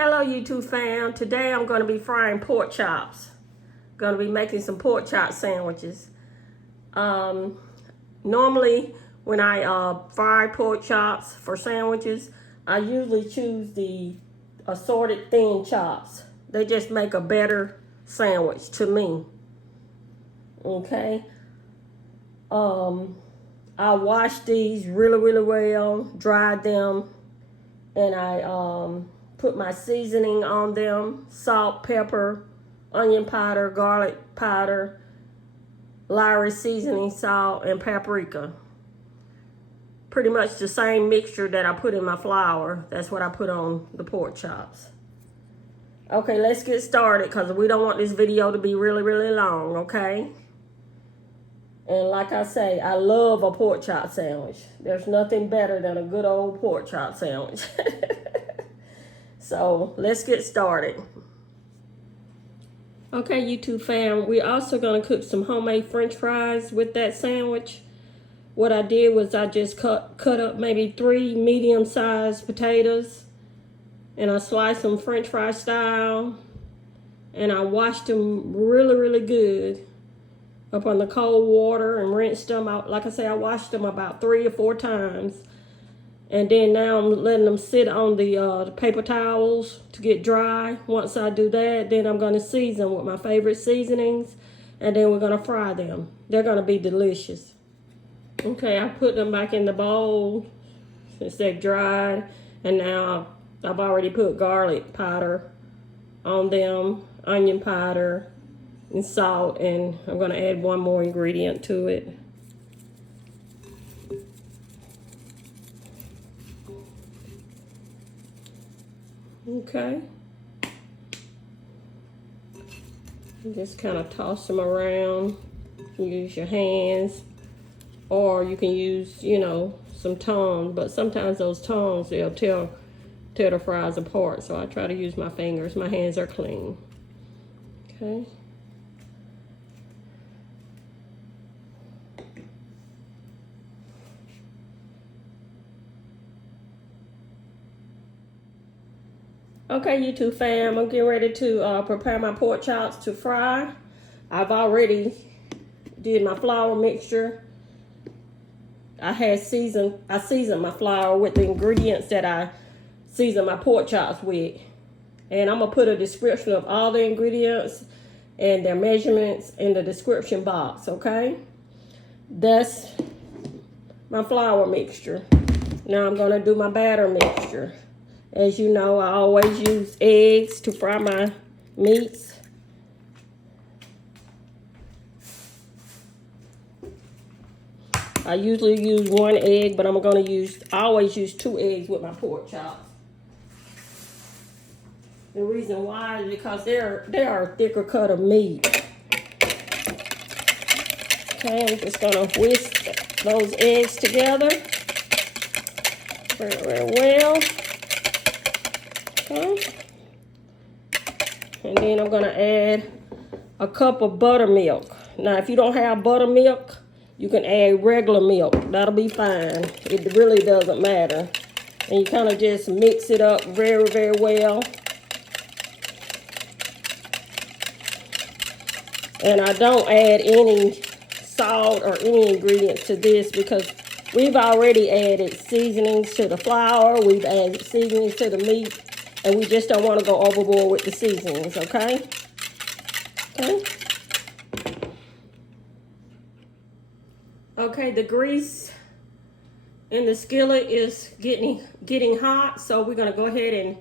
Hello YouTube fam. Today I'm going to be frying pork chops. Going to be making some pork chop sandwiches. Normally when I fry pork chops for sandwiches, I usually choose the assorted thin chops. They just make a better sandwich to me. Okay. I washed these really well, dried them, and I put my seasoning on them: salt, pepper, onion powder, garlic powder, Lowry seasoning, salt, and paprika. Pretty much the same mixture that I put in my flour. That's what I put on the pork chops. Okay, let's get started because we don't want this video to be really long, okay? And like I say, I love a pork chop sandwich. There's nothing better than a good old pork chop sandwich. So let's get started. Okay, YouTube fam, we're also going to cook some homemade french fries with that sandwich. What I did was I just cut up maybe 3 medium-sized potatoes, and I sliced them french fry style, and I washed them really good up on the cold water and rinsed them out. Like I say, I washed them about 3 or 4 times. And then now I'm letting them sit on the paper towels to get dry. Once I do that, then I'm going to season with my favorite seasonings. And then we're going to fry them. They're going to be delicious. Okay, I put them back in the bowl since they've dried. And now I've already put garlic powder on them, onion powder, and salt. And I'm going to add one more ingredient to it. Okay, just kind of toss them around. You can use your hands, or you can use, you know, some tongs, but sometimes those tongs, they'll tear the fries apart, so I try to use my fingers. My hands are clean. Okay. Okay, YouTube fam, I'm getting ready to prepare my pork chops to fry. I've already did my flour mixture. I seasoned my flour with the ingredients that I seasoned my pork chops with. And I'm going to put a description of all the ingredients and their measurements in the description box, okay? That's my flour mixture. Now I'm going to do my batter mixture. As you know, I always use eggs to fry my meats. I usually use 1 egg, but I always use 2 eggs with my pork chops. The reason why is because they are a thicker cut of meat. Okay, I'm just gonna whisk those eggs together very well. Okay. And then I'm going to add a cup of buttermilk. Now, if you don't have buttermilk, you can add regular milk. That'll be fine. It really doesn't matter. And you kind of just mix it up very well. And I don't add any salt or any ingredients to this because we've already added seasonings to the flour. We've added seasonings to the meat. And we just don't want to go overboard with the seasonings, okay? Okay. Okay, the grease in the skillet is getting hot, so we're going to go ahead and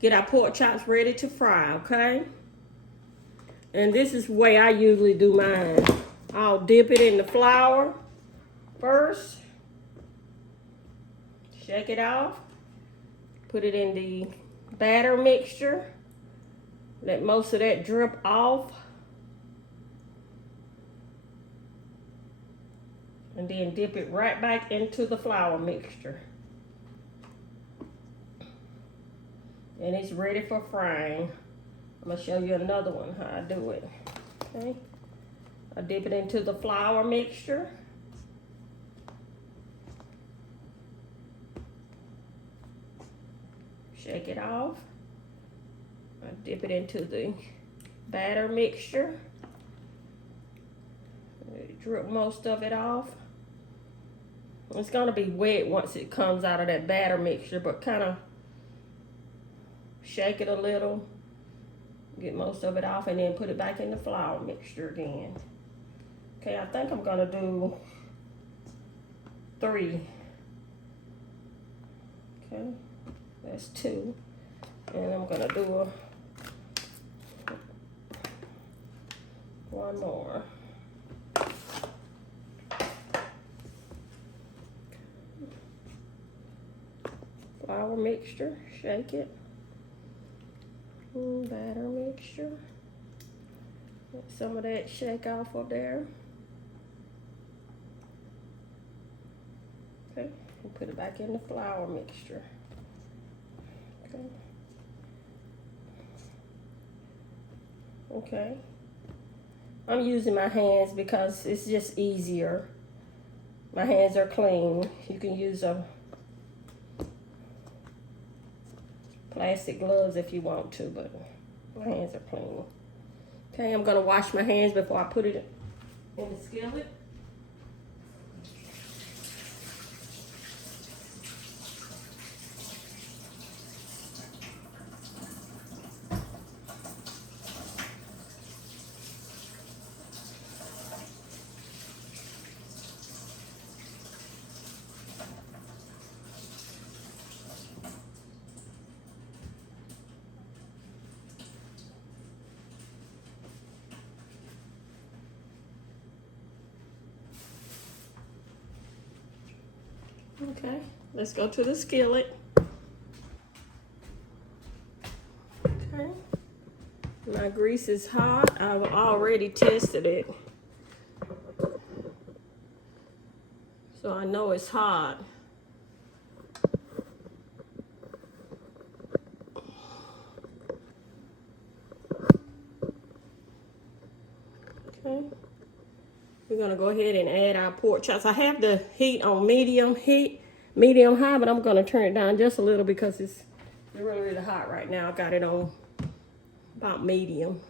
get our pork chops ready to fry, okay? And this is the way I usually do mine. I'll dip it in the flour first. Shake it off. Put it in the batter mixture. Let most of that drip off. And then dip it right back into the flour mixture. And it's ready for frying. I'm going to show you another one how I do it. Okay. I dip it into the flour mixture. Shake it off. I dip it into the batter mixture. Drip most of it off. It's gonna be wet once it comes out of that batter mixture, but kind of shake it a little, get most of it off, and then put it back in the flour mixture again. Okay, I think I'm gonna do 3. Okay, that's 2, and I'm gonna do one more. Flour mixture, shake it. Batter mixture. Get some of that shake off of there. Okay, and put it back in the flour mixture. Okay. Okay. I'm using my hands because it's just easier. My hands are clean. You can use a plastic gloves if you want to, but my hands are clean. Okay, I'm gonna wash my hands before I put it in the skillet. Okay, let's go to the skillet. Okay, my grease is hot. I've already tested it, so I know it's hot. Okay, we're gonna go ahead and add our pork chops. I have the heat on medium high, but I'm gonna turn it down just a little because it's really, really hot right now. I got it on about medium.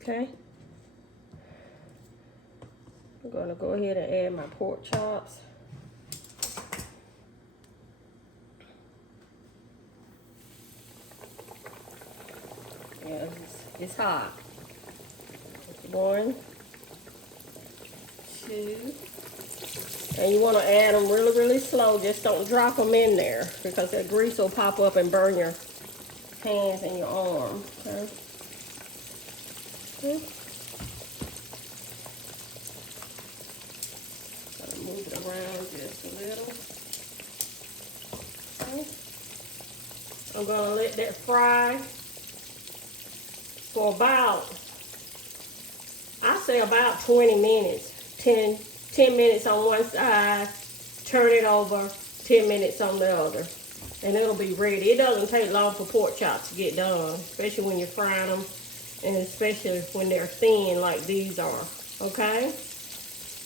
Okay, I'm gonna go ahead and add my pork chops. Yeah, it's hot. 1, 2, and you want to add them really, really slow. Just don't drop them in there because that grease will pop up and burn your hands and your arm. Okay. Okay. Gotta move it around just a little. Okay. I'm gonna let that fry for about, I say about 20 minutes. 10 minutes on one side, turn it over, 10 minutes on the other, and it'll be ready. It doesn't take long for pork chops to get done, especially when you're frying them, and especially when they're thin like these are. Okay,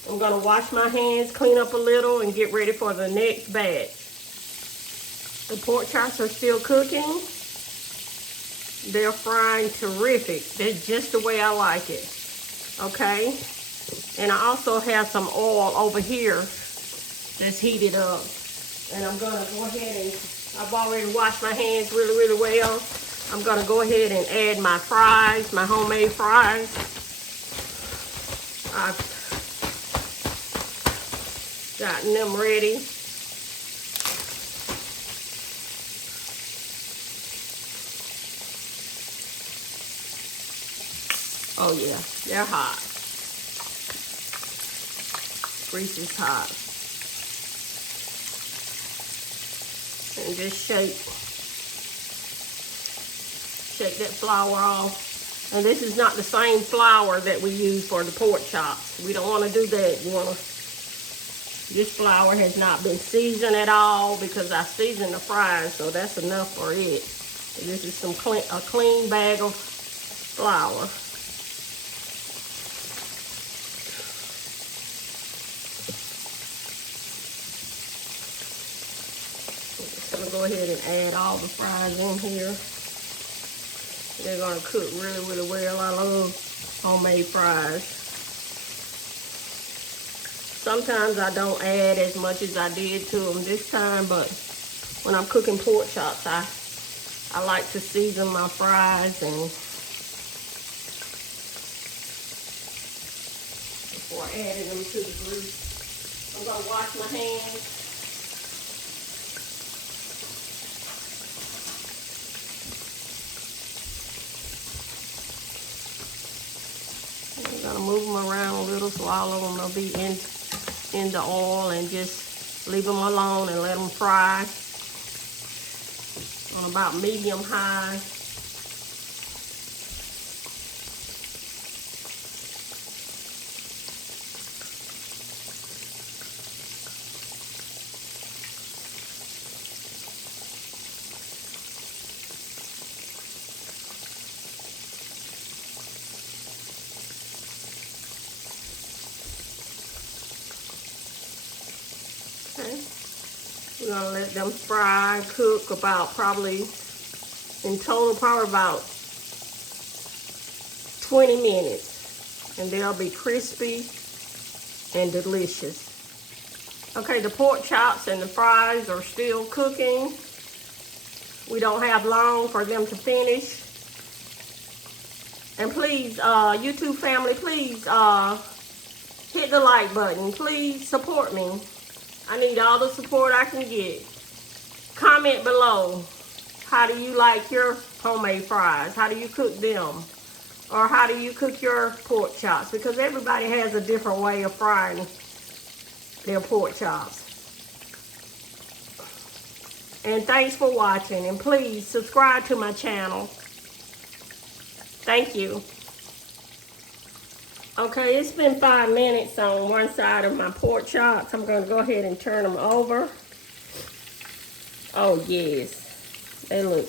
I'm gonna wash my hands, clean up a little, and get ready for the next batch. The pork chops are still cooking. They're frying terrific. That's just the way I like it. Okay, and I also have some oil over here that's heated up, and I'm gonna go ahead and, I've already washed my hands really, really well. I'm gonna go ahead and add my fries, my homemade fries. I've gotten them ready. Oh yeah, they're hot. Grease is hot. And just shake that flour off. And this is not the same flour that we use for the pork chops. We don't want to do that. You want to, this flour has not been seasoned at all because I seasoned the fries, so that's enough for it. This is a clean bag of flour. I'm gonna go ahead and add all the fries in here. They're gonna cook really, really well. I love homemade fries. Sometimes I don't add as much as I did to them this time, but when I'm cooking pork chops, I like to season my fries and before adding them to the grease. I'm gonna wash my hands. I'm gonna move them around a little so all of them will be in the oil, and just leave them alone and let them fry on about medium high. Okay. We're gonna let them fry, cook about probably, in total, probably about 20 minutes. And they'll be crispy and delicious. Okay, the pork chops and the fries are still cooking. We don't have long for them to finish. And please, YouTube family, please hit the like button. Please support me. I need all the support I can get. Comment below. How do you like your homemade fries? How do you cook them? Or how do you cook your pork chops? Because everybody has a different way of frying their pork chops. And thanks for watching. And please subscribe to my channel. Thank you. Okay, it's been 5 minutes on one side of my pork chops. I'm going to go ahead and turn them over. Oh, yes. They look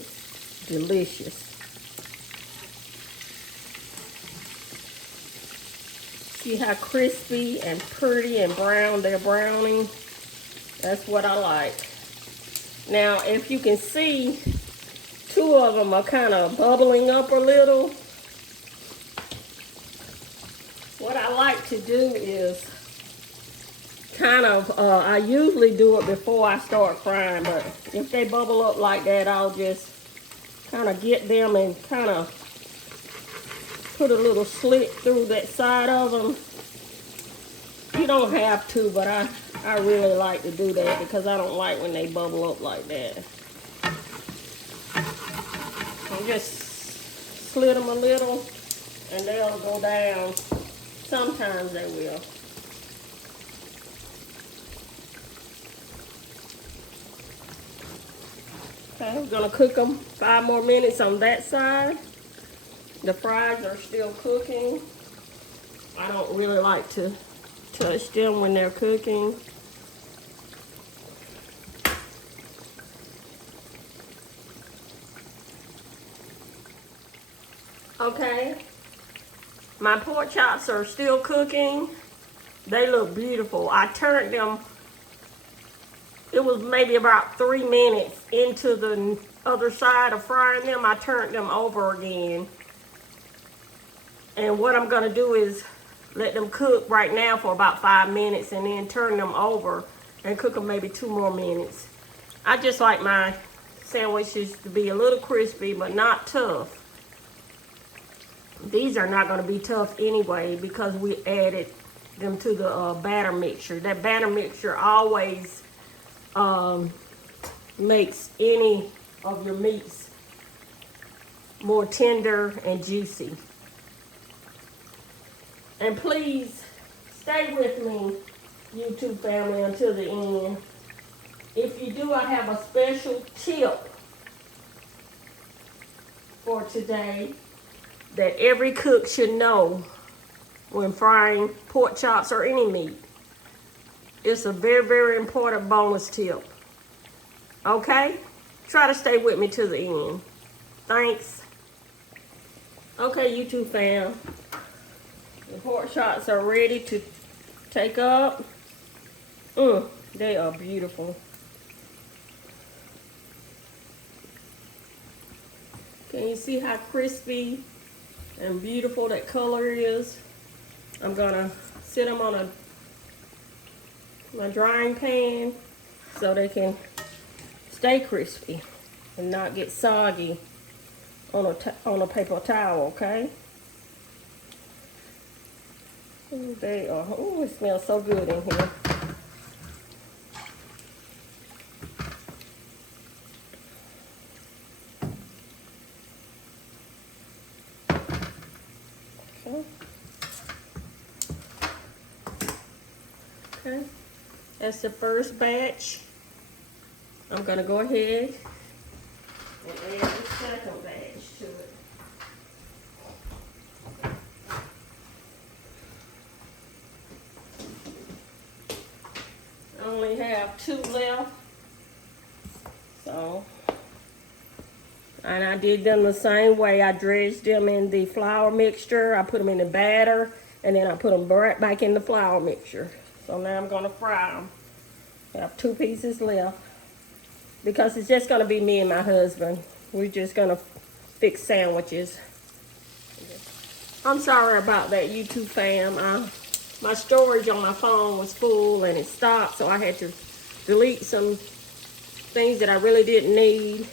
delicious. See how crispy and pretty and brown they're browning? That's what I like. Now, if you can see, 2 of them are kind of bubbling up a little. What I like to do is kind of, I usually do it before I start frying, but if they bubble up like that, I'll just kind of get them and kind of put a little slit through that side of them. You don't have to, but I really like to do that because I don't like when they bubble up like that. So just slit them a little and they'll go down. Sometimes they will. Okay, we're gonna cook them 5 more minutes on that side. The fries are still cooking. I don't really like to touch them when they're cooking. Okay, my pork chops are still cooking. They look beautiful. I turned them, it was maybe about 3 minutes into the other side of frying them. I turned them over again. And what I'm gonna do is let them cook right now for about 5 minutes and then turn them over and cook them maybe 2 more minutes. I just like my sandwiches to be a little crispy but not tough. These are not going to be tough anyway because we added them to the batter mixture. That batter mixture always makes any of your meats more tender and juicy. And please stay with me, YouTube family, until the end. If you do, I have a special tip for today that every cook should know when frying pork chops or any meat. It's a very, very important bonus tip. Okay? Try to stay with me to the end. Thanks. Okay, YouTube fam. The pork chops are ready to take up. They are beautiful. Can you see how crispy and beautiful that color is? I'm gonna sit them on my drying pan so they can stay crispy and not get soggy on a paper towel, okay? Ooh, they are. Oh, it smells so good in here. Okay, that's the first batch. I'm gonna go ahead and add the second batch to it. I only have 2 left, so, and I did them the same way. I dredged them in the flour mixture. I put them in the batter, and then I put them right back in the flour mixture. So now I'm gonna fry them. I have 2 pieces left because it's just gonna be me and my husband. We're just gonna fix sandwiches. I'm sorry about that, YouTube fam. My storage on my phone was full and it stopped, so I had to delete some things that I really didn't need.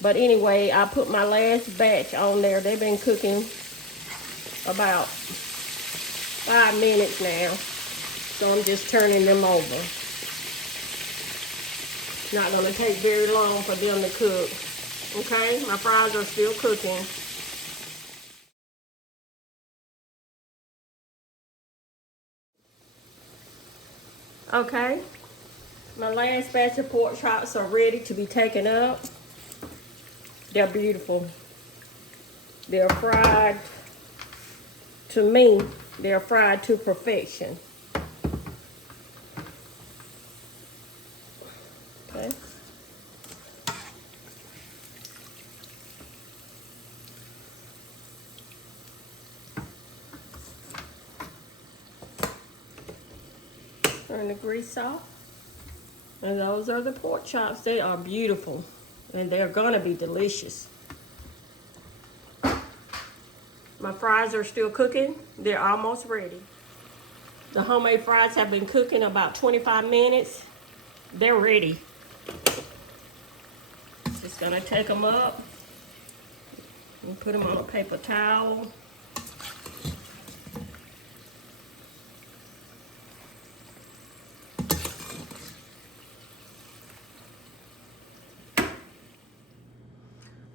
But anyway, I put my last batch on there. They've been cooking about 5 minutes now. So I'm just turning them over. Not gonna take very long for them to cook. Okay, my fries are still cooking. Okay, my last batch of pork chops are ready to be taken up. They're beautiful. They're fried, to me, they're fried to perfection. Okay. Turn the grease off. And those are the pork chops. They are beautiful. And they're gonna be delicious. My fries are still cooking. They're almost ready. The homemade fries have been cooking about 25 minutes. They're ready. Just gonna take them up and put them on a paper towel.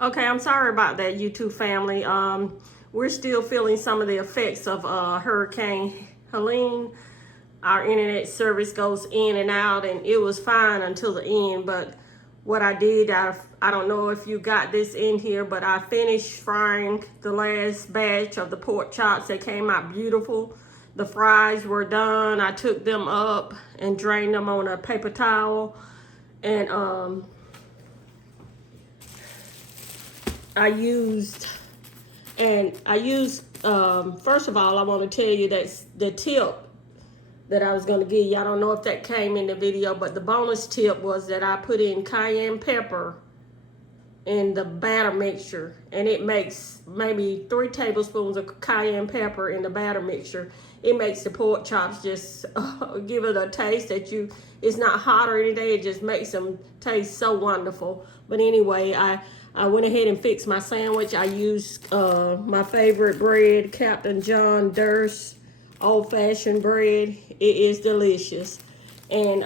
Okay, I'm sorry about that, YouTube family. We're still feeling some of the effects of Hurricane Helene. Our internet service goes in and out, and it was fine until the end. But what I did, I don't know if you got this in here, but I finished frying the last batch of the pork chops. They came out beautiful. The fries were done. I took them up and drained them on a paper towel. And I used, first of all, I want to tell you that the tip that I was going to give you, I don't know if that came in the video, but the bonus tip was that I put in cayenne pepper in the batter mixture, and it makes maybe 3 tablespoons of cayenne pepper in the batter mixture. It makes the pork chops just give it a taste that it's not hot or anything. It just makes them taste so wonderful. But anyway, I went ahead and fixed my sandwich. I used my favorite bread, Captain John Durst old-fashioned bread. It is delicious. And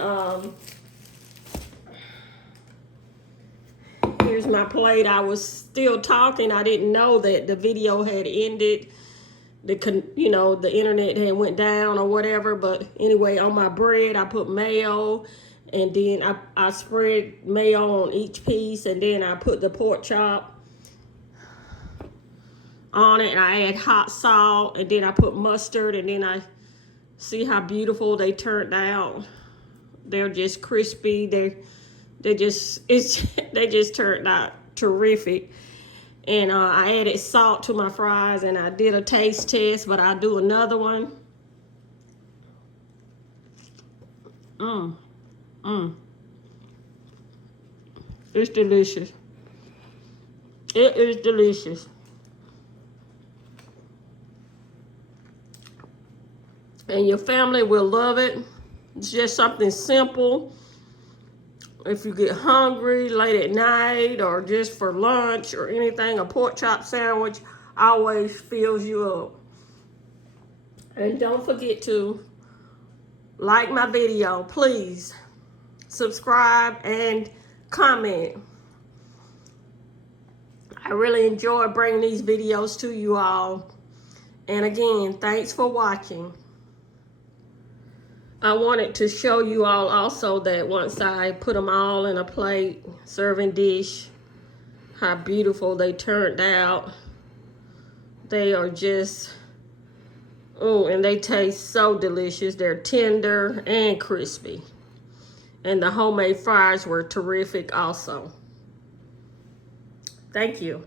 here's my plate. I was still talking. I didn't know that the video had ended. The internet had went down or whatever. But anyway, on my bread, I put mayo, and then I spread mayo on each piece, and then I put the pork chop on it, and I add hot salt, and then I put mustard, and then I see how beautiful they turned out. They're just crispy. They just turned out terrific. And I added salt to my fries, and I did a taste test, but I'll do another one. It's delicious. It is delicious. And your family will love it. It's just something simple. If you get hungry late at night or just for lunch or anything, a pork chop sandwich always fills you up. And don't forget to like my video, please. Subscribe and comment. I really enjoy bringing these videos to you all. And again, thanks for watching. I wanted to show you all also that once I put them all in a plate, serving dish, how beautiful they turned out. They are just, oh, and they taste so delicious. They're tender and crispy. And the homemade fries were terrific also. Thank you.